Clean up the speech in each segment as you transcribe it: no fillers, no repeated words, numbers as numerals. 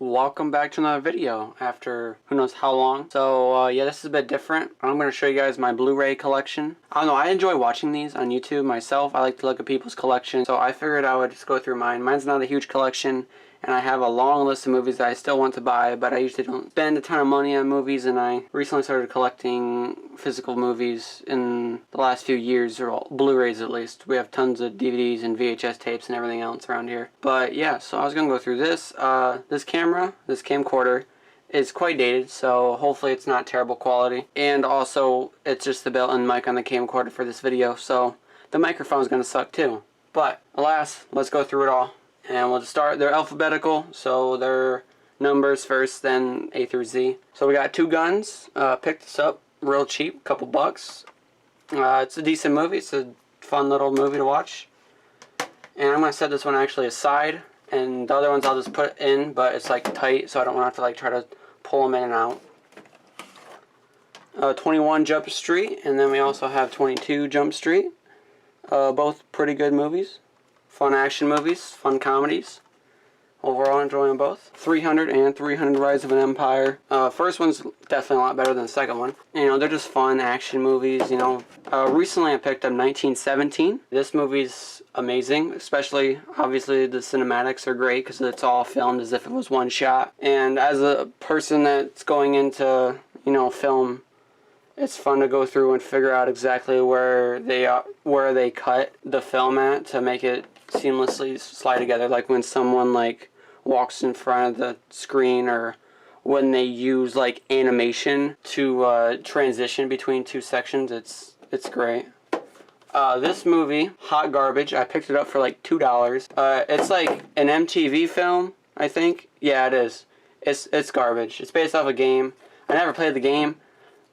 Welcome back to another video after who knows how long. So yeah, this is a bit different. I'm going to show you guys my Blu-ray collection. I don't know, I enjoy watching these on YouTube myself. I like to look at people's collection, so I figured I would just go through mine. Mine's not a huge collection, and I have a long list of movies that I still want to buy, but I usually don't spend a ton of money on movies, and I recently started collecting physical movies in the last few years, or Blu-rays at least. We have tons of DVDs and VHS tapes and everything else around here. But yeah, so I was going to go through this. This camcorder is quite dated, so hopefully it's not terrible quality. And also, it's just the built-in mic on the camcorder for this video, so the microphone's going to suck too. But alas, let's go through it all. And we'll just start. They're alphabetical, so they're numbers first, then A through Z. So we got Two Guns. Picked this up real cheap, couple bucks. It's a decent movie. It's a fun little movie to watch. And I'm going to set this one actually aside. And the other ones I'll just put in, but it's like tight, so I don't want to have to like try to pull them in and out. 21 Jump Street, and then we also have 22 Jump Street. Both pretty good movies. Fun action movies, fun comedies. Overall, enjoying both. 300 and 300 Rise of an Empire. First one's definitely a lot better than the second one. You know, they're just fun action movies, you know. Recently I picked up 1917. This movie's amazing, especially, obviously, the cinematics are great because it's all filmed as if it was one shot. And as a person that's going into, you know, film, it's fun to go through and figure out exactly where they cut the film at to make it seamlessly slide together, like when someone like walks in front of the screen, or when they use like animation to transition between two sections. It's great. This movie, Hot Garbage, I picked it up for like $2. It's like an MTV film, I think. Yeah, it is. It's garbage. It's based off a game. I never played the game,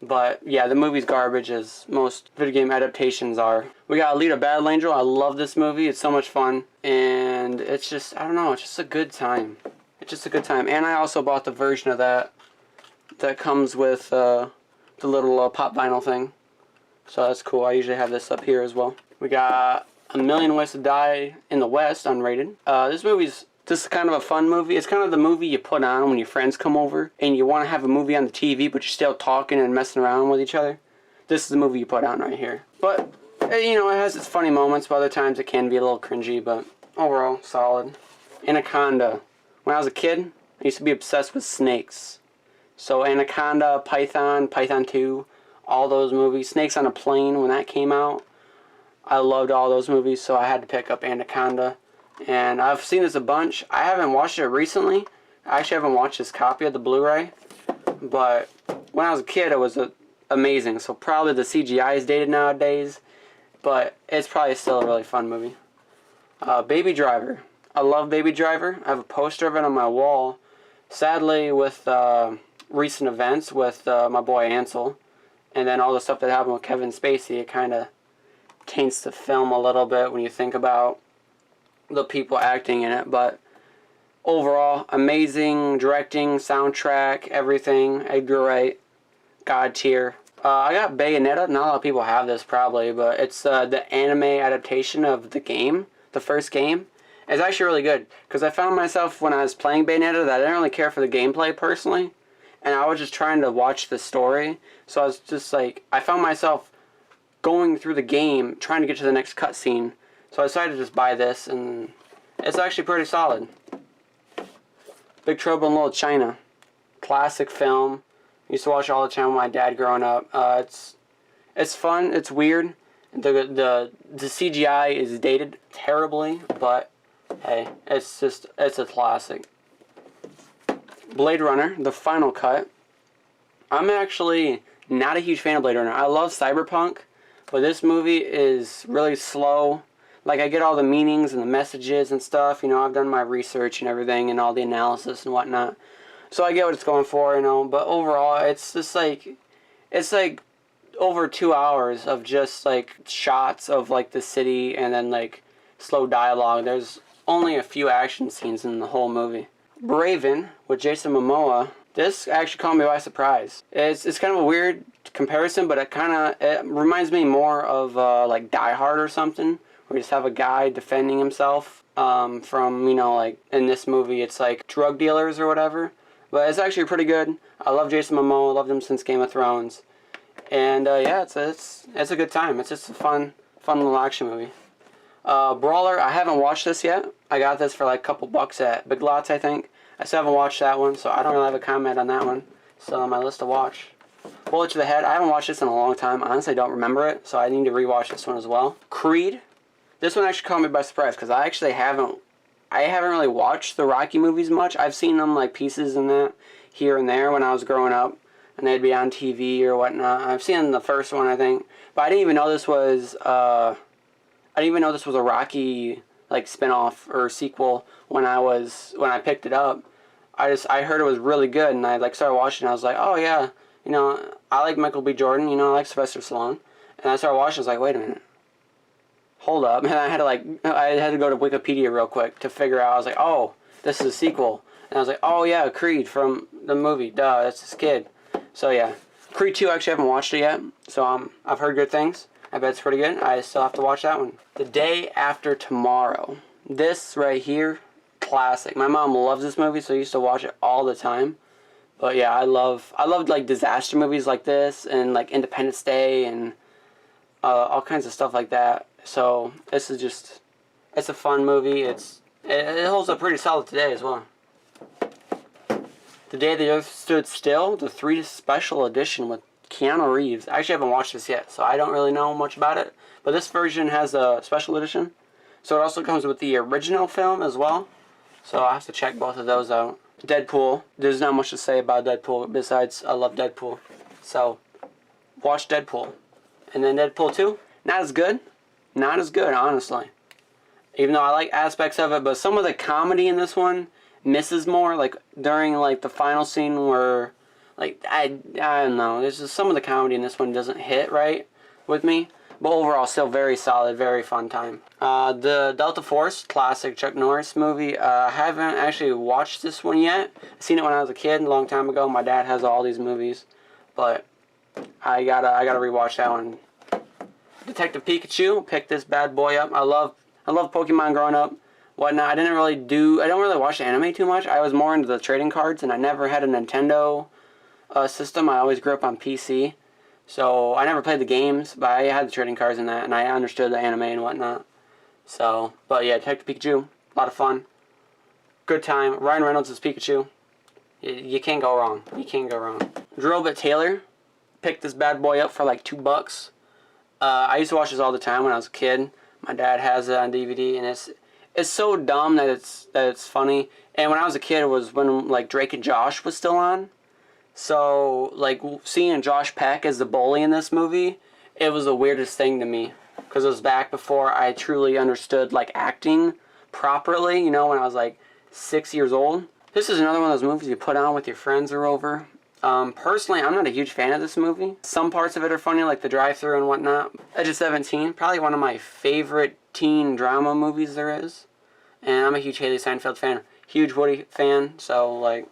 but yeah, the movie's garbage, as most video game adaptations are. We got Alita Battle Angel. I love this movie. It's so much fun. And it's just, I don't know, it's just a good time. It's just a good time. And I also bought the version of that comes with the little pop vinyl thing. So that's cool. I usually have this up here as well. We got A Million Ways to Die in the West, unrated. This movie's just kind of a fun movie. It's kind of the movie you put on when your friends come over and you want to have a movie on the TV, but you're still talking and messing around with each other. This is the movie you put on right here. But, you know, it has its funny moments, but other times it can be a little cringy, but overall, solid. Anaconda. When I was a kid, I used to be obsessed with snakes. So Anaconda, Python, Python 2, all those movies. Snakes on a Plane, when that came out, I loved all those movies, so I had to pick up Anaconda. And I've seen this a bunch. I haven't watched it recently. I actually haven't watched this copy of the Blu-ray. But when I was a kid, it was amazing. So probably the CGI is dated nowadays. But it's probably still a really fun movie. Baby Driver. I love Baby Driver. I have a poster of it on my wall. Sadly, with recent events with my boy Ansel, and then all the stuff that happened with Kevin Spacey, it kind of taints the film a little bit when you think about the people acting in it. But overall, amazing directing, soundtrack, everything. Edgar Wright, God tier. I got Bayonetta. Not a lot of people have this probably, but it's the anime adaptation of the game, the first game. It's actually really good, because I found myself when I was playing Bayonetta that I didn't really care for the gameplay personally, and I was just trying to watch the story. So I was just like, I found myself going through the game trying to get to the next cutscene. So I decided to just buy this, and it's actually pretty solid. Big Trouble in Little China. Classic film. I used to watch it all the time with my dad growing up. It's fun, it's weird. The CGI is dated terribly, but hey, it's a classic. Blade Runner, the final cut. I'm actually not a huge fan of Blade Runner. I love Cyberpunk, but this movie is really slow. Like, I get all the meanings and the messages and stuff, you know, I've done my research and everything and all the analysis and whatnot. So I get what it's going for, you know, but overall, it's just like, it's like over 2 hours of just like shots of like the city and then like slow dialogue. There's only a few action scenes in the whole movie. Braven with Jason Momoa. This actually caught me by surprise. It's kind of a weird comparison, but it reminds me more of like Die Hard or something, where you just have a guy defending himself from, you know, like in this movie it's like drug dealers or whatever. But it's actually pretty good. I love Jason Momoa. I loved him since Game of Thrones. And yeah, it's a good time. It's just a fun little action movie. Brawler, I haven't watched this yet. I got this for like a couple bucks at Big Lots, I think. I still haven't watched that one, so I don't really have a comment on that one. Still on my list to watch. Bullet to the Head, I haven't watched this in a long time. Honestly, I don't remember it, so I need to rewatch this one as well. Creed, this one actually caught me by surprise because I actually haven't really watched the Rocky movies much. I've seen them like pieces in that here and there when I was growing up, and they'd be on TV or whatnot. I've seen the first one, I think, but I didn't even know this was a Rocky like spin-off or sequel when I picked it up. I heard it was really good, and I like started watching it. I was like, oh yeah, you know, I like Michael B. Jordan, you know, I like Sylvester Stallone, and I started watching. I was like, wait a minute, hold up, and I had to go to Wikipedia real quick to figure out. I was like, oh, this is a sequel, and I was like, oh yeah, Creed from the movie, duh, that's this kid. So yeah, Creed 2, actually I haven't watched it yet, so I've heard good things. I bet it's pretty good. I still have to watch that one. The Day After Tomorrow. This right here, classic. My mom loves this movie, so I used to watch it all the time. But yeah, I loved like disaster movies like this, and like Independence Day, and all kinds of stuff like that. So this is just, it's a fun movie. It holds up pretty solid today as well. The Day the Earth Stood Still, the 3 special edition with Keanu Reeves. I actually haven't watched this yet, so I don't really know much about it. But this version has a special edition. So it also comes with the original film as well. So I'll have to check both of those out. Deadpool. There's not much to say about Deadpool besides I love Deadpool. So watch Deadpool. And then Deadpool 2. Not as good. Not as good, honestly. Even though I like aspects of it, but some of the comedy in this one misses more. Like during like the final scene where, like, I don't know. There's just some of the comedy in this one doesn't hit right with me. But overall, still very solid, very fun time. The Delta Force, classic Chuck Norris movie. I haven't actually watched this one yet. I seen it when I was a kid, a long time ago. My dad has all these movies, but I gotta rewatch that one. Detective Pikachu, pick this bad boy up. I love Pokemon growing up, whatnot. I don't really watch anime too much. I was more into the trading cards, and I never had a Nintendo system. I always grew up on PC. So I never played the games, but I had the trading cards and that, and I understood the anime and whatnot. So, but yeah, Detective Pikachu, a lot of fun. Good time. Ryan Reynolds is Pikachu. You can't go wrong. You can't go wrong. Drill Bit Taylor, picked this bad boy up for like $2. I used to watch this all the time when I was a kid. My dad has it on DVD, and it's so dumb that it's funny. And when I was a kid, it was when like Drake and Josh was still on. So, like, seeing Josh Peck as the bully in this movie, it was the weirdest thing to me. Because it was back before I truly understood, like, acting properly, you know, when I was, like, 6 years old. This is another one of those movies you put on with your friends or over. Personally, I'm not a huge fan of this movie. Some parts of it are funny, like the drive-thru and whatnot. Edge of 17, probably one of my favorite teen drama movies there is. And I'm a huge Haley Steinfeld fan. Huge Woody fan, so, like,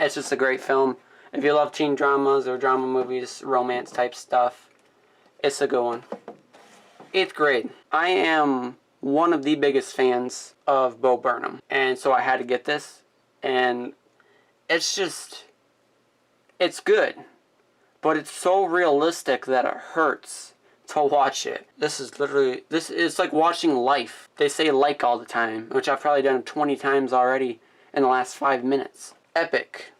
it's just a great film. If you love teen dramas or drama movies, romance type stuff, it's a good one. 8th grade. I am one of the biggest fans of Bo Burnham, and so I had to get this. And it's good, but it's so realistic that it hurts to watch it. It's like watching Life. They say like all the time, which I've probably done 20 times already in the last 5 minutes. Epic.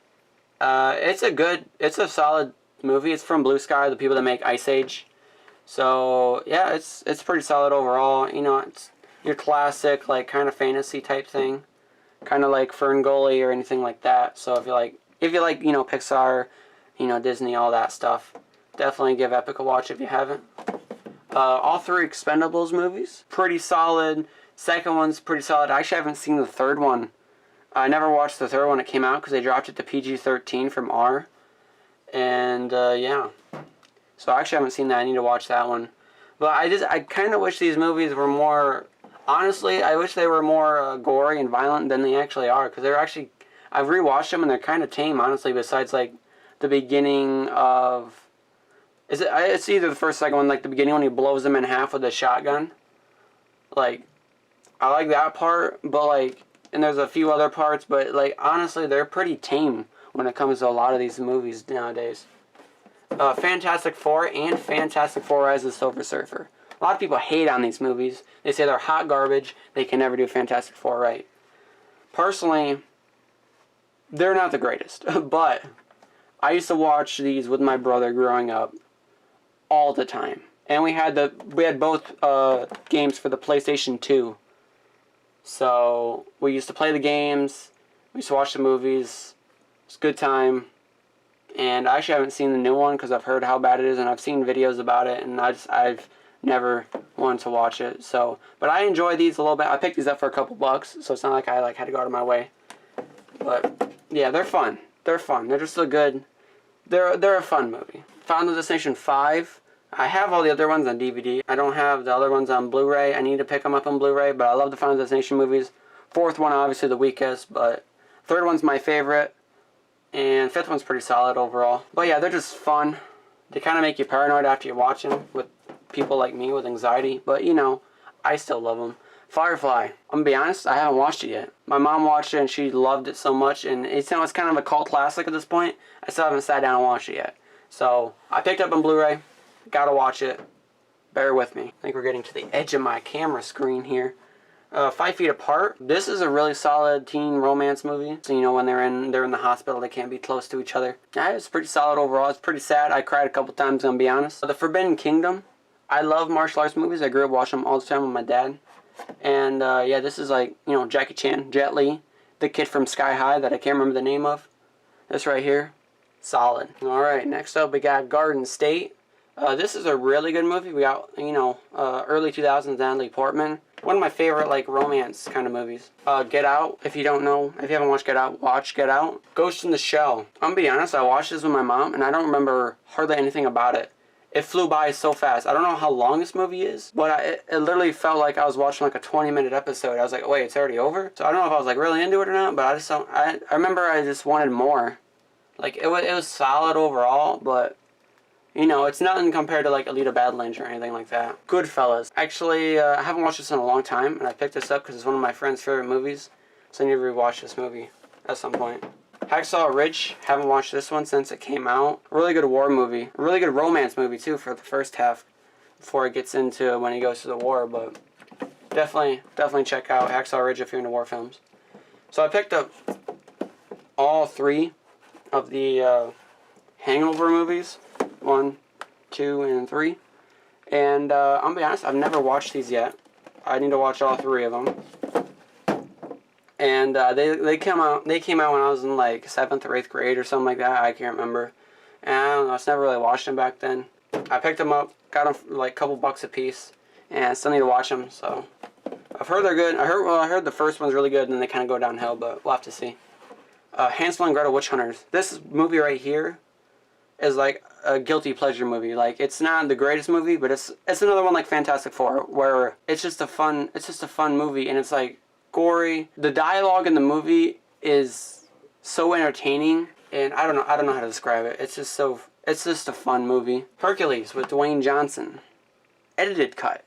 It's a solid movie. It's from Blue Sky, the people that make Ice Age. So yeah, it's pretty solid overall. You know, it's your classic like kind of fantasy type thing, kind of like Ferngully or anything like that. So if you like you know Pixar, you know Disney, all that stuff, definitely give Epic a watch if you haven't. All 3 Expendables movies, pretty solid. Second one's pretty solid. I actually haven't seen the third one. I never watched the third one. It came out because they dropped it to PG-13 from R. And, yeah. So I actually haven't seen that. I need to watch that one. But I kind of wish these movies were more... Honestly, I wish they were more gory and violent than they actually are. Because they're actually... I've rewatched them and they're kind of tame, honestly, besides, like, the beginning of... It's either the first, second one, like the beginning when he blows them in half with a shotgun. Like... I like that part, but like, and there's a few other parts, but like, honestly, they're pretty tame when it comes to a lot of these movies nowadays. Fantastic Four and Fantastic Four Rise of the Silver Surfer. A lot of people hate on these movies. They say they're hot garbage. They can never do Fantastic Four right. Personally, they're not the greatest, but I used to watch these with my brother growing up all the time. And we had both games for the PlayStation 2. So we used to play the games, we used to watch the movies. It's a good time. And I actually haven't seen the new one because I've heard how bad it is, and I've seen videos about it, and I've never wanted to watch it. So, but I enjoy these a little bit. I picked these up for a couple bucks, so it's not like I had to go out of my way. But yeah, they're fun. They're fun. They're just a good. They're a fun movie. Final Destination 5. I have all the other ones on DVD. I don't have the other ones on Blu-ray. I need to pick them up on Blu-ray, but I love the Final Destination movies. Fourth one, obviously the weakest, but third one's my favorite. And fifth one's pretty solid overall. But yeah, they're just fun. They kind of make you paranoid after you watch them with people like me with anxiety. But, you know, I still love them. Firefly. I'm going to be honest, I haven't watched it yet. My mom watched it and she loved it so much. And it's kind of a cult classic at this point. I still haven't sat down and watched it yet. So, I picked up on Blu-ray. Gotta watch it. Bear with me. I think we're getting to the edge of my camera screen here. 5 Feet Apart. This is a really solid teen romance movie. So, you know, when they're in the hospital, they can't be close to each other. Yeah, it's pretty solid overall. It's pretty sad. I cried a couple times, I'm gonna be honest. The Forbidden Kingdom. I love martial arts movies. I grew up watching them all the time with my dad. And, yeah, this is like, you know, Jackie Chan, Jet Li, the kid from Sky High that I can't remember the name of. This right here. Solid. Alright, next up we got Garden State. This is a really good movie. We got, you know, early 2000s Natalie Portman. One of my favorite, like, romance kind of movies. Get Out. If you don't know, if you haven't watched Get Out, watch Get Out. Ghost in the Shell. I'm gonna be honest, I watched this with my mom, and I don't remember hardly anything about it. It flew by so fast. I don't know how long this movie is, but it literally felt like I was watching like a 20-minute episode. I was like, wait, it's already over? So I don't know if I was like really into it or not, but I just don't, I remember I just wanted more. Like, it was solid overall, but you know, it's nothing compared to like Alita Badlands or anything like that. Goodfellas. Actually, I haven't watched this in a long time, and I picked this up because it's one of my friend's favorite movies. So I need to rewatch this movie at some point. Hacksaw Ridge. Haven't watched this one since it came out. Really good war movie. A really good romance movie too for the first half before it gets into when he goes to the war. But definitely check out Hacksaw Ridge if you're into war films. So I picked up all 3 of the Hangover movies. 1, 2, and 3. And I'm gonna be honest, I've never watched these yet. I need to watch all 3 of them. And they came out when I was in like 7th or 8th grade or something like that. I can't remember. And I don't know, I just never really watched them back then. I picked them up, got them for like a couple bucks a piece, and I still need to watch them. So I've heard they're good. I heard the first one's really good, and then they kind of go downhill, but we'll have to see. Hansel and Gretel Witch Hunters. This movie right here is like a guilty pleasure movie. Like, it's not the greatest movie, but it's another one like Fantastic Four, where it's just a fun movie, and it's like gory. The dialogue in the movie is so entertaining, and I don't know how to describe it. It's just a fun movie. Hercules with Dwayne Johnson. Edited cut.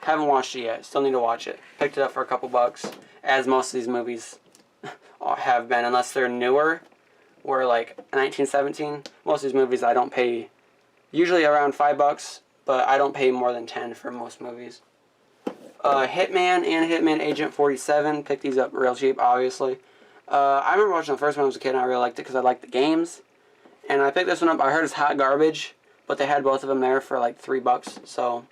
Haven't watched it yet. Still need to watch it. Picked it up for a couple bucks, as most of these movies have been, unless they're newer. Or like 1917. Most of these movies I don't pay, usually around $5, but I don't pay more than 10 for most movies. Hitman and Hitman Agent 47. Picked these up real cheap, obviously. I remember watching the first one when I was a kid, and I really liked it because I liked the games. And I picked this one up. I heard it's hot garbage, but they had both of them there for like $3, so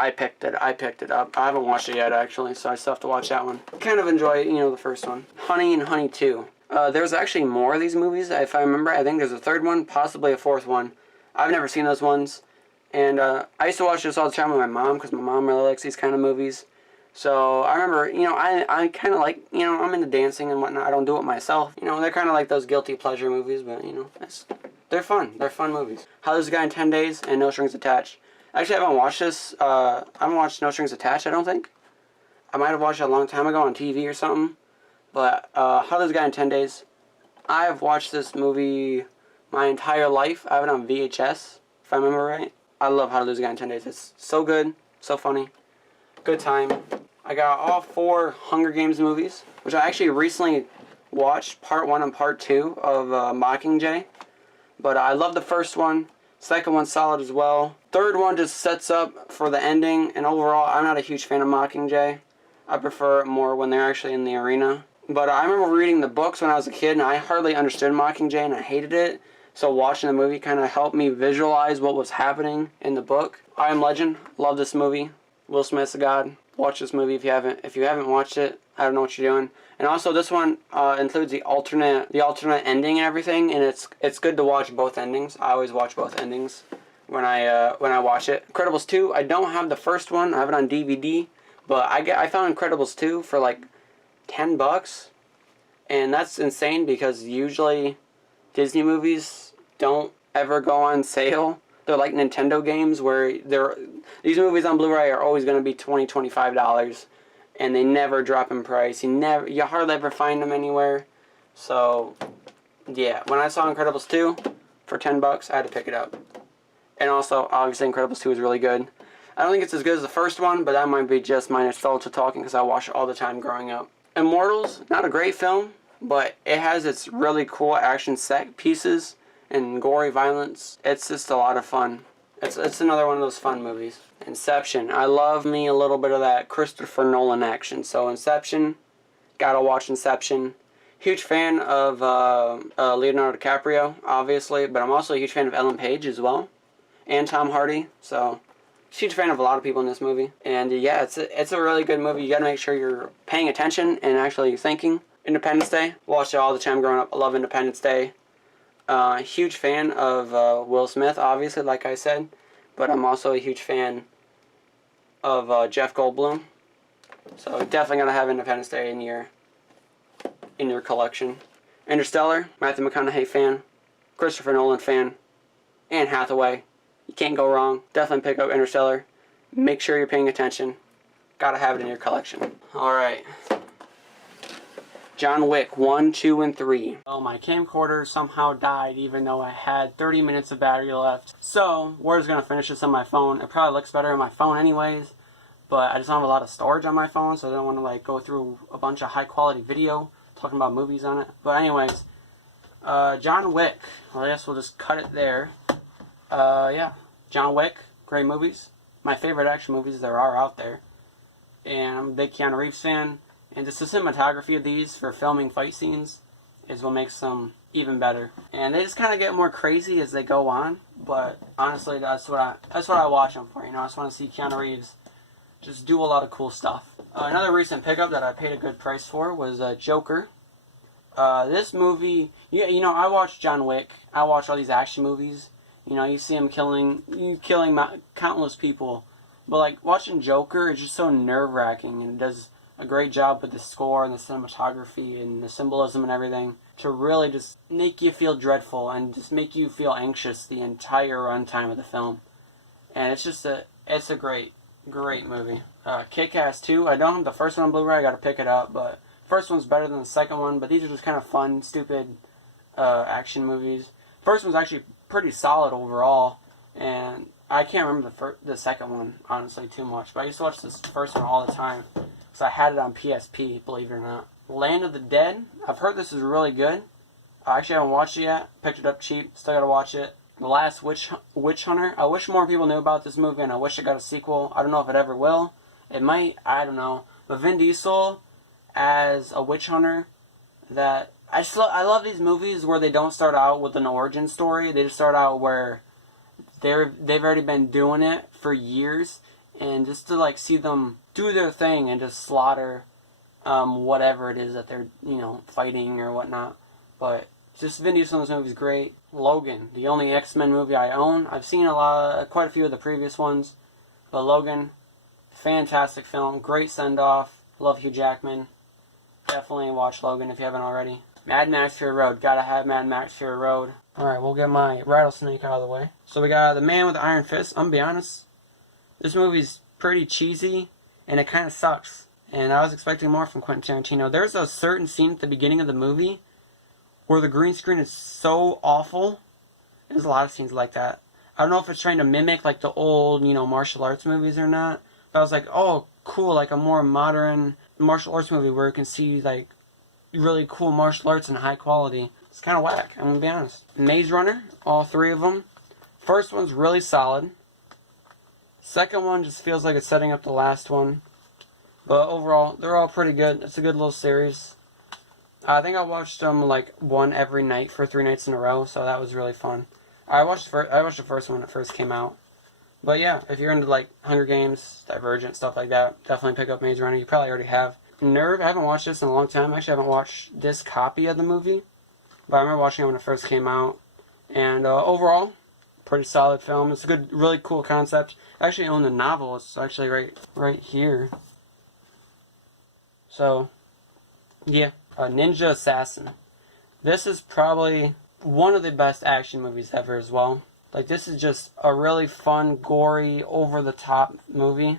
I picked it up. I haven't watched it yet, actually, so I still have to watch that one. Kind of enjoy, you know, the first one. Honey and Honey 2. There's actually more of these movies, if I remember. I think there's a 3rd one, possibly a 4th one. I've never seen those ones. And I used to watch this all the time with my mom, because my mom really likes these kind of movies. So I remember, you know, I kind of like, you know, I'm into dancing and whatnot. I don't do it myself. You know, they're kind of like those guilty pleasure movies, but, you know, they're fun. They're fun movies. How to Lose a Guy in 10 Days and No Strings Attached. Actually, I haven't watched this. I haven't watched No Strings Attached, I don't think. I might have watched it a long time ago on TV or something. But How to Lose a Guy in 10 Days. I have watched this movie my entire life. I have it on VHS, if I remember right. I love How to Lose a Guy in 10 Days. It's so good, so funny, good time. I got all 4 Hunger Games movies, which I actually recently watched part 1 and part 2 of Mockingjay. But I love the first one. Second one's solid as well. Third one just sets up for the ending, and overall, I'm not a huge fan of Mockingjay. I prefer it more when they're actually in the arena. But I remember reading the books when I was a kid, and I hardly understood Mockingjay, and I hated it. So watching the movie kind of helped me visualize what was happening in the book. I Am Legend. Love this movie. Will Smith's a god. Watch this movie if you haven't. If you haven't watched it, I don't know what you're doing. And also, this one includes the alternate ending and everything, and it's good to watch both endings. I always watch both endings when I watch it. Incredibles 2. I don't have the first one. I have it on DVD, but I found Incredibles 2 for like $10, and that's insane because usually Disney movies don't ever go on sale. They're like Nintendo games where these movies on Blu-ray are always going to be $20, $25, and they never drop in price. You hardly ever find them anywhere. So, yeah, when I saw Incredibles 2 for $10, I had to pick it up. And also, obviously, Incredibles 2 is really good. I don't think it's as good as the first one, but that might be just my nostalgia talking because I watched it all the time growing up. Immortals, not a great film, but it has its really cool action set pieces and gory violence. It's just a lot of fun. It's another one of those fun movies. Inception. I love me a little bit of that Christopher Nolan action. So Inception, gotta watch Inception. Huge fan of Leonardo DiCaprio, obviously, but I'm also a huge fan of Ellen Page as well, and Tom Hardy. So huge fan of a lot of people in this movie. And yeah, it's a really good movie. You gotta make sure you're paying attention and actually thinking. Independence Day. Watched it all the time growing up. I love Independence Day. Huge fan of Will Smith, obviously, like I said. But I'm also a huge fan of Jeff Goldblum. So definitely gotta have Independence Day in your collection. Interstellar. Matthew McConaughey fan. Christopher Nolan fan. Anne Hathaway. You can't go wrong. Definitely pick up Interstellar. Make sure you're paying attention. Gotta have it in your collection. Alright. John Wick 1, 2, and 3. Oh, my camcorder somehow died even though I had 30 minutes of battery left. So, we're just going to finish this on my phone. It probably looks better on my phone anyways. But I just don't have a lot of storage on my phone, so I don't want to like go through a bunch of high quality video talking about movies on it. But anyways, John Wick. Well, I guess we'll just cut it there. Yeah. John Wick. Great movies. My favorite action movies there are out there. And I'm a big Keanu Reeves fan. And just the cinematography of these for filming fight scenes is what makes them even better. And they just kind of get more crazy as they go on. But honestly, that's what I watch them for. You know, I just want to see Keanu Reeves just do a lot of cool stuff. Another recent pickup that I paid a good price for was Joker. This movie, you know, I watched John Wick. I watched all these action movies. You know, you see him killing countless people. But like watching Joker is just so nerve-wracking, and it does a great job with the score and the cinematography and the symbolism and everything to really just make you feel dreadful and just make you feel anxious the entire runtime of the film. And it's just it's a great movie. Kick-Ass 2. I don't have the first one on Blu-ray. I got to pick it up, but first one's better than the second one. But these are just kind of fun, stupid action movies. First one's actually pretty solid overall, and I can't remember the second one honestly too much. But I used to watch this first one all the time. So I had it on PSP, believe it or not. Land of the Dead. I've heard this is really good. I actually haven't watched it yet. Picked it up cheap. Still gotta watch it. The Last Witch Hunter. I wish more people knew about this movie, and I wish it got a sequel. I don't know if it ever will. It might. I don't know. But Vin Diesel as a witch hunter. I love these movies where they don't start out with an origin story. They just start out where they've already been doing it for years, and just to like see them do their thing and just slaughter whatever it is that they're, you know, fighting or whatnot. But just Vin Diesel in this movie is great. Logan, the only X-Men movie I own. I've seen quite a few of the previous ones, but Logan, fantastic film, great send-off. Love Hugh Jackman. Definitely watch Logan if you haven't already. Mad Max Fury Road, gotta have Mad Max Fury Road. Alright, we'll get my rattlesnake out of the way. So we got The Man with the Iron Fist. I'm gonna be honest, this movie's pretty cheesy, and it kind of sucks. And I was expecting more from Quentin Tarantino. There's a certain scene at the beginning of the movie where the green screen is so awful. There's a lot of scenes like that. I don't know if it's trying to mimic like the old, you know, martial arts movies or not, But I was like, oh, cool, like a more modern martial arts movie where you can see like really cool martial arts and high quality. It's kind of whack, I'm gonna be honest. Maze Runner, all three of them. First one's really solid. Second one just feels like it's setting up the last one. But overall, they're all pretty good. It's a good little series. I think I watched them like one every night for 3 nights in a row, so that was really fun. I watched the first one when it first came out. But yeah, if you're into like Hunger Games, Divergent, stuff like that, definitely pick up Maze Runner. You probably already have. Nerve, I haven't watched this in a long time. Actually, I haven't watched this copy of the movie. But I remember watching it when it first came out. And overall, pretty solid film. It's a good, really cool concept. I actually own the novel. It's actually right here. So, yeah. Ninja Assassin. This is probably one of the best action movies ever as well. Like, this is just a really fun, gory, over-the-top movie.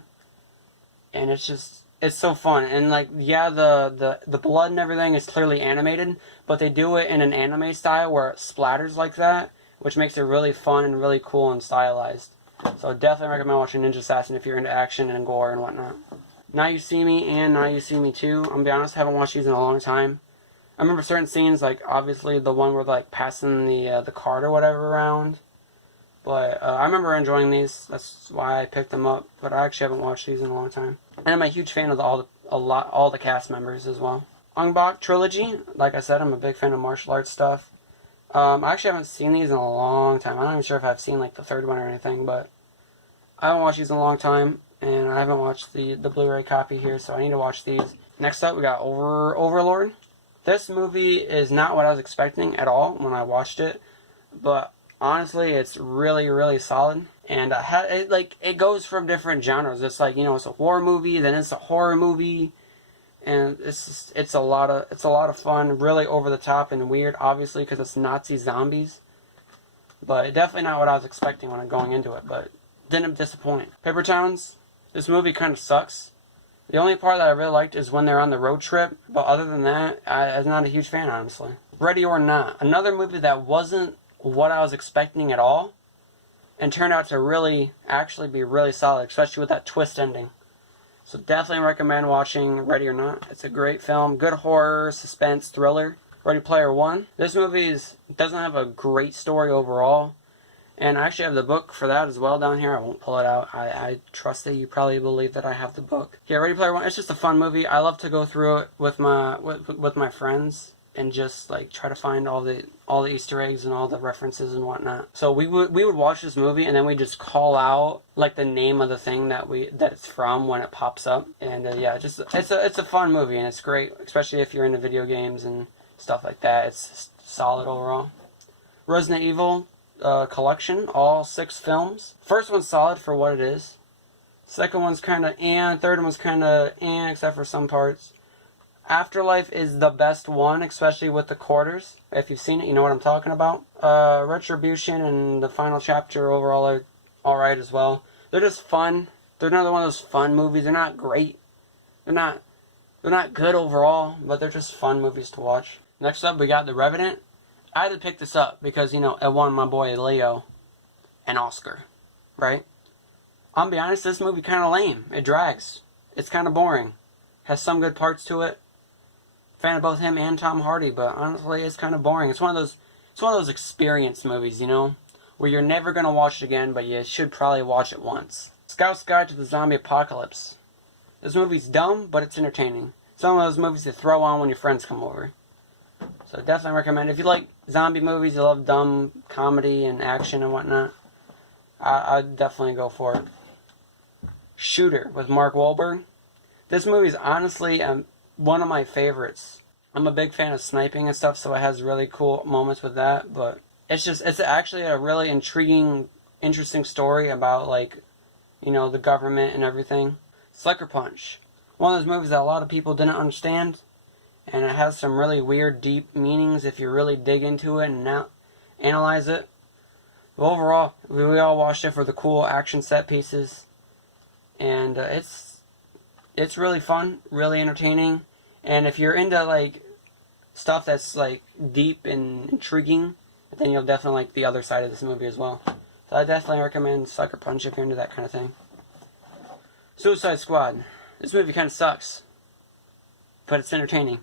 And it's so fun. And, like, yeah, the blood and everything is clearly animated, but they do it in an anime style where it splatters like that, which makes it really fun and really cool and stylized. So definitely recommend watching Ninja Assassin if you're into action and gore and whatnot. Now You See Me and Now You See Me 2. I'm gonna be honest, I haven't watched these in a long time. I remember certain scenes, like obviously the one where like passing the card or whatever around. But I remember enjoying these. That's why I picked them up. But I actually haven't watched these in a long time. And I'm a huge fan of all the cast members as well. Ong Bak trilogy. Like I said, I'm a big fan of martial arts stuff. I actually haven't seen these in a long time. I'm not even sure if I've seen like the third one or anything, but I haven't watched these in a long time, and I haven't watched the Blu-ray copy here, so I need to watch these. Next up, we got Overlord. This movie is not what I was expecting at all when I watched it, but honestly, it's really, really solid. And it goes from different genres. It's like, it's a war movie, then it's a horror movie. And it's a lot of fun, really over the top and weird, obviously, because it's Nazi zombies. But definitely not what I was expecting when I'm going into it, but didn't disappoint. Paper Towns, this movie kind of sucks. The only part that I really liked is when they're on the road trip, but other than that, I'm not a huge fan, honestly. Ready or Not, another movie that wasn't what I was expecting at all, and turned out to actually be really solid, especially with that twist ending. So definitely recommend watching Ready or Not. It's a great film. Good horror, suspense, thriller. Ready Player One. This movie doesn't have a great story overall. And I actually have the book for that as well down here. I won't pull it out. I trust that you probably believe that I have the book. Yeah, Ready Player One. It's just a fun movie. I love to go through it with my friends and just like try to find all the Easter eggs and all the references and whatnot. So we would watch this movie and then we just call out like the name of the thing that it's from when it pops up. And yeah, it's a fun movie and it's great, especially if you're into video games and stuff like that. It's solid overall. Resident Evil collection, all 6 films. First one's solid for what it is. Second one's kind of third one's kind of except for some parts. Afterlife is the best one, especially with the quarters. If you've seen it, you know what I'm talking about. Retribution and the final chapter overall are alright as well. They're just fun. They're another one of those fun movies. They're not great. They're not good overall, but they're just fun movies to watch. Next up, we got The Revenant. I had to pick this up because, it won my boy Leo an Oscar, right? I'm gonna be honest, this movie kind of lame. It drags. It's kind of boring. Has some good parts to it. Fan of both him and Tom Hardy, but honestly, it's kind of boring. It's one of those experience movies, where you're never gonna watch it again, but you should probably watch it once. Scout's Guide to the Zombie Apocalypse. This movie's dumb, but it's entertaining. It's one of those movies to throw on when your friends come over. So definitely recommend it. If you like zombie movies, you love dumb comedy and action and whatnot, I'd definitely go for it. Shooter with Mark Wahlberg. This movie is honestly one of my favorites. I'm a big fan of sniping and stuff, so it has really cool moments with that, but it's actually a really interesting story about, the government and everything. Sucker Punch. One of those movies that a lot of people didn't understand, and it has some really weird, deep meanings if you really dig into it and analyze it. But overall, we all watched it for the cool action set pieces, and it's really fun, really entertaining. And if you're into stuff that's deep and intriguing, then you'll definitely like the other side of this movie as well. So I definitely recommend Sucker Punch if you're into that kind of thing. Suicide Squad. This movie kind of sucks, but it's entertaining.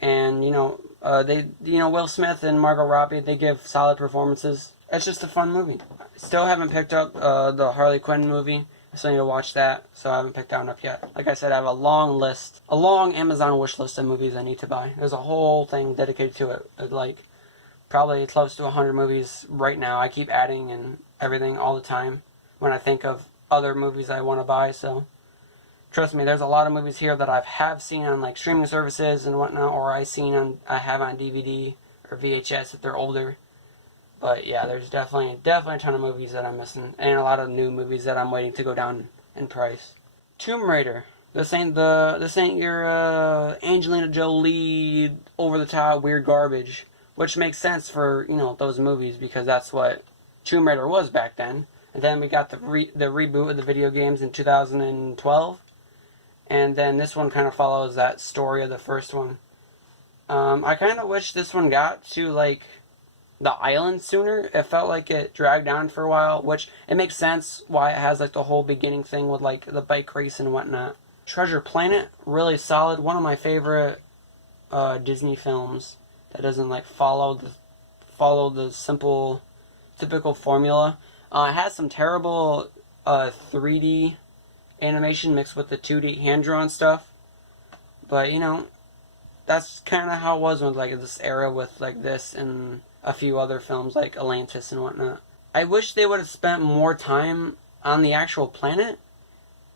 And Will Smith and Margot Robbie, they give solid performances. It's just a fun movie. Still haven't picked up the Harley Quinn movie. I still need to watch that, so I haven't picked that one up yet. Like I said, I have a long Amazon wish list of movies I need to buy. There's a whole thing dedicated to it. Like, probably close to 100 movies right now. I keep adding and everything all the time when I think of other movies I want to buy, so trust me, there's a lot of movies here that I have seen on like streaming services and whatnot, or I have on DVD or VHS if they're older. But yeah, there's definitely a ton of movies that I'm missing, and a lot of new movies that I'm waiting to go down in price. Tomb Raider. This ain't your Angelina Jolie over the top weird garbage, which makes sense for those movies because that's what Tomb Raider was back then. And then we got the reboot of the video games in 2012. And then this one kind of follows that story of the first one. I kind of wish this one got to, like, the island sooner. It felt like it dragged on for a while, which it makes sense why it has, like, the whole beginning thing with, like, the bike race and whatnot. Treasure Planet, really solid. One of my favorite Disney films that doesn't, like, follow the simple, typical formula. It has some terrible 3D animation mixed with the 2D hand-drawn stuff. But, that's kind of how it was with, like, this era with, like, this and a few other films like Atlantis and whatnot. I wish they would have spent more time on the actual planet.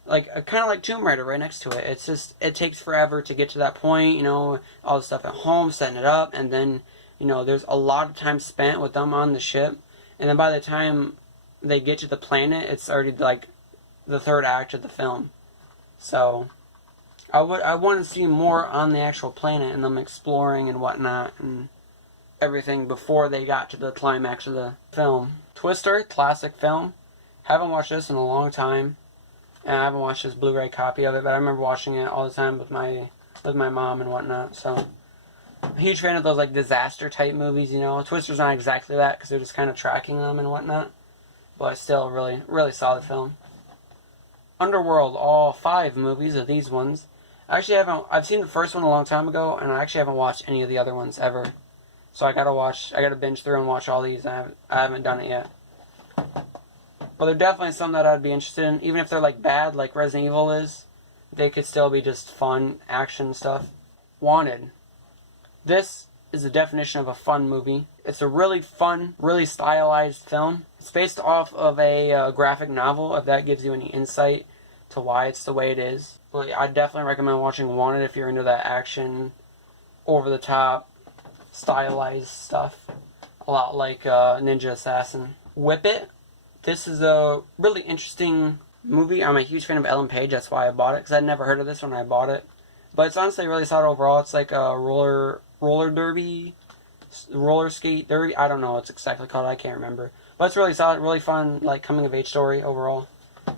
Like, kind of like Tomb Raider right next to it. It's just, it takes forever to get to that point, all the stuff at home, setting it up, and then, there's a lot of time spent with them on the ship. And then by the time they get to the planet, it's already like the third act of the film. So I want to see more on the actual planet and them exploring and whatnot and everything before they got to the climax of the film. Twister, classic film. Haven't watched this in a long time, and I haven't watched this Blu-ray copy of it, but I remember watching it all the time with my mom and whatnot. So I'm a huge fan of those like disaster type movies. Twister's not exactly that because they're just kind of tracking them and whatnot, but still a really, really solid film. Underworld, all 5 movies of these ones. I've seen the first one a long time ago, and I actually haven't watched any of the other ones ever. So I gotta binge through and watch all these. I haven't done it yet. But they're definitely some that I'd be interested in. Even if they're like bad, like Resident Evil is, they could still be just fun action stuff. Wanted. This is the definition of a fun movie. It's a really fun, really stylized film. It's based off of a graphic novel, if that gives you any insight to why it's the way it is. But I definitely recommend watching Wanted if you're into that action, over-the-top, stylized stuff. A lot like Ninja Assassin. Whip It. This is a really interesting movie. I'm a huge fan of Ellen Page, that's why I bought it, because I'd never heard of this when I bought it. But it's honestly really solid overall. It's like a roller derby, roller skate derby. I don't know what it's exactly called. I can't remember. But it's really solid, really fun, like coming of age story overall.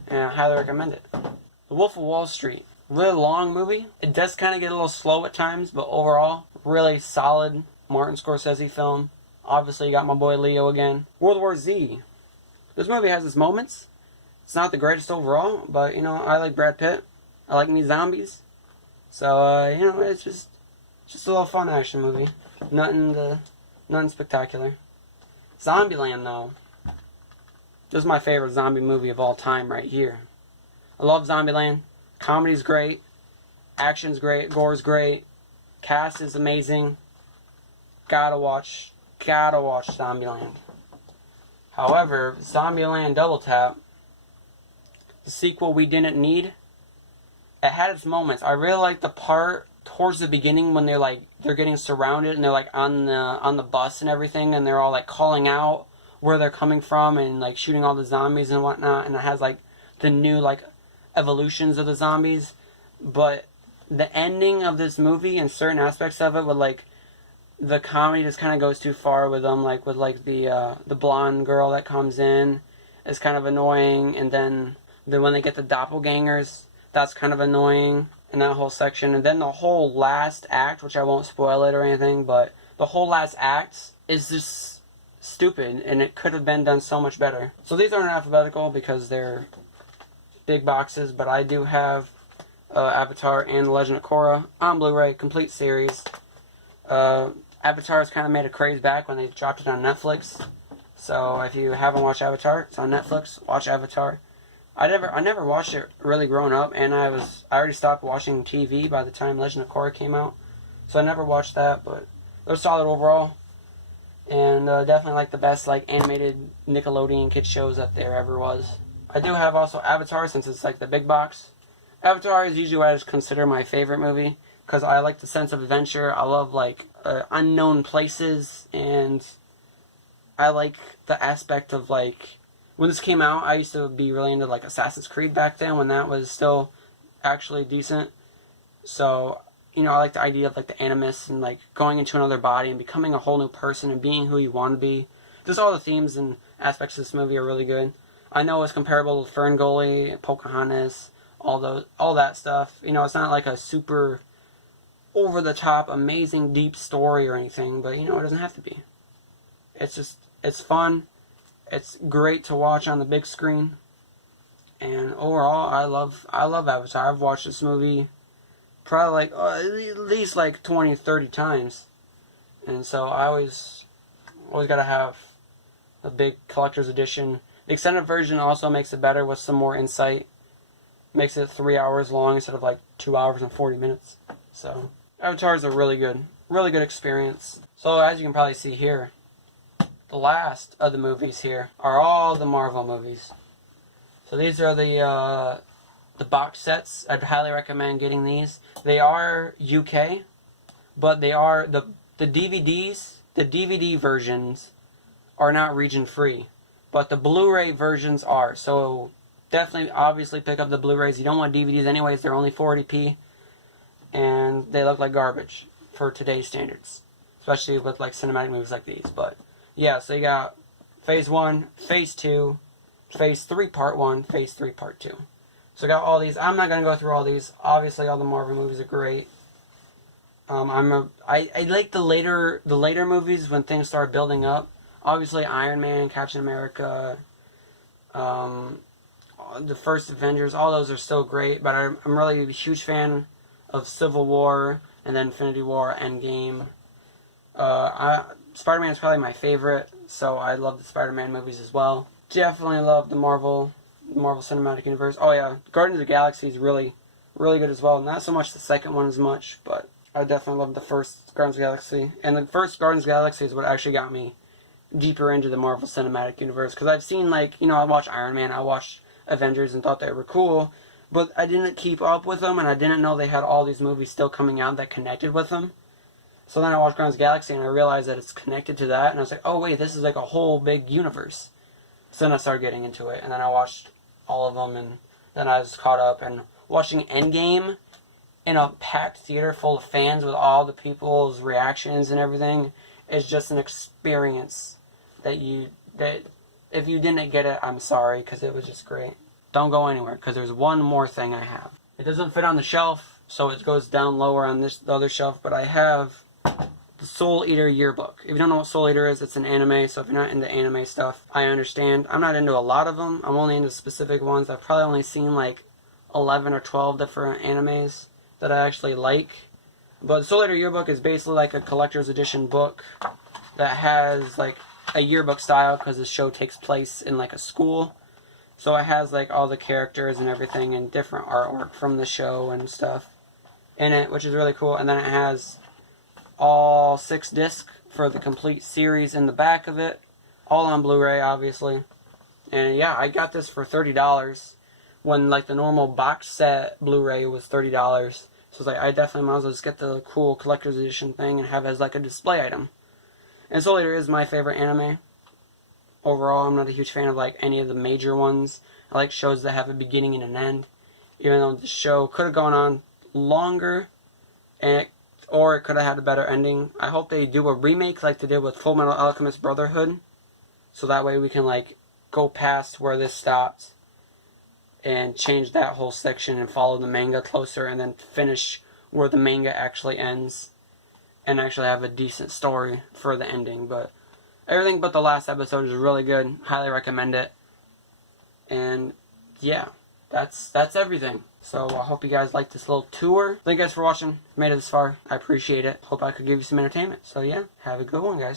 And I highly recommend it. The Wolf of Wall Street. Really long movie. It does kind of get a little slow at times, but overall, really solid Martin Scorsese film. Obviously, you got my boy Leo again. World War Z. This movie has its moments. It's not the greatest overall, but, I like Brad Pitt. I like me zombies. So, it's just a little fun action movie. Nothing spectacular. Zombieland, though. This is my favorite zombie movie of all time right here. I love Zombieland. Comedy's great. Action's great. Gore's great. Cast is amazing. Gotta watch Zombieland. However, Zombieland Double Tap, the sequel we didn't need, it had its moments. I really like the part towards the beginning when they're getting surrounded and they're like on the bus and everything, and they're all like calling out where they're coming from and like shooting all the zombies and whatnot, and it has like the new like evolutions of the zombies. But the ending of this movie and certain aspects of it with like the comedy just kind of goes too far with them, like with like the blonde girl that comes in is kind of annoying, and then when they get the doppelgangers, that's kind of annoying in that whole section. And then the whole last act, which I won't spoil it or anything, but the whole last act is just stupid, and it could have been done so much better. So these aren't alphabetical because they're big boxes, but I do have Avatar and The Legend of Korra on Blu-ray, complete series. Avatar's kind of made a craze back when they dropped it on Netflix. So if you haven't watched Avatar, it's on Netflix. Watch Avatar. I never watched it really growing up, and I already stopped watching TV by the time Legend of Korra came out. So I never watched that, but it was solid overall. And definitely like the best like animated Nickelodeon kid shows that there ever was. I do have also Avatar, since it's like the big box. Avatar is usually what I just consider my favorite movie, because I like the sense of adventure. I love like unknown places, and I like the aspect of like, when this came out, I used to be really into like Assassin's Creed back then, when that was still actually decent. So, you know, I like the idea of like the animus and like going into another body and becoming a whole new person and being who you want to be. Just all the themes and aspects of this movie are really good. I know it's comparable to Ferngully, Pocahontas, all that stuff. You know, it's not like a super over the top, amazing, deep story or anything, but you know, it doesn't have to be. It's fun. It's great to watch on the big screen. And overall, I love Avatar. I've watched this movie probably like at least like 20, 30 times. And so I always got to have a big collector's edition. The extended version also makes it better with some more insight. Makes it 3 hours long instead of like 2 hours and 40 minutes. So Avatar is a really good experience. So as you can probably see here, the last of the movies here are all the Marvel movies. So these are the box sets. I'd highly recommend getting these. They are UK, but they are the DVDs. The DVD versions are not region free, but the Blu-ray versions are. So definitely, obviously, pick up the Blu-rays. You don't want DVDs anyways. They're only 480p, and they look like garbage for today's standards, especially with like cinematic movies like these. But yeah, so you got Phase 1, Phase 2, Phase 3 Part 1, Phase 3 Part 2. So I got all these. I'm not going to go through all these. Obviously, all the Marvel movies are great. I like the later movies when things start building up. Obviously, Iron Man, Captain America, the first Avengers, all those are still great. But I'm really a huge fan of Civil War, and then Infinity War, Endgame. Spider-Man is probably my favorite, so I love the Spider-Man movies as well. Definitely love the Marvel Cinematic Universe. Oh yeah, Guardians of the Galaxy is really, really good as well. Not so much the second one as much, but I definitely love the first Guardians of the Galaxy. And the first Guardians of the Galaxy is what actually got me deeper into the Marvel Cinematic Universe. Because I've seen, like, you know, I watched Iron Man, I watched Avengers and thought they were cool, but I didn't keep up with them, and I didn't know they had all these movies still coming out that connected with them. So then I watched Guardians of the Galaxy, and I realized that it's connected to that, and I was like, oh wait, this is like a whole big universe. So then I started getting into it, and then I watched all of them, and then I was caught up, and watching Endgame in a packed theater full of fans with all the people's reactions and everything is just an experience that if you didn't get it, I'm sorry, because it was just great. Don't go anywhere, because there's one more thing I have. It doesn't fit on the shelf, so it goes down lower on the other shelf, but I have the Soul Eater yearbook. If you don't know what Soul Eater is, it's an anime, so if you're not into anime stuff, I understand. I'm not into a lot of them. I'm only into specific ones. I've probably only seen like 11 or 12 different animes that I actually like. But the Soul Eater yearbook is basically like a collector's edition book that has like a yearbook style, because the show takes place in like a school. So it has like all the characters and everything and different artwork from the show and stuff in it, which is really cool. And then it has all 6 discs for the complete series in the back of it, all on Blu-ray obviously. And yeah, I got this for $30 when like the normal box set Blu-ray was $30. So it's like, I definitely might as well just get the cool collector's edition thing and have it as like a display item. And Soul Eater is my favorite anime. Overall, I'm not a huge fan of like any of the major ones. I like shows that have a beginning and an end, even though the show could have gone on longer, or it could have had a better ending. I hope they do a remake like they did with Full Metal Alchemist Brotherhood, so that way we can like go past where this stops and change that whole section and follow the manga closer, and then finish where the manga actually ends and actually have a decent story for the ending. But everything but the last episode is really good. Highly recommend it. And yeah, that's everything. So I hope you guys liked this little tour. Thank you guys for watching. Made it this far. I appreciate it. Hope I could give you some entertainment. So yeah, have a good one, guys.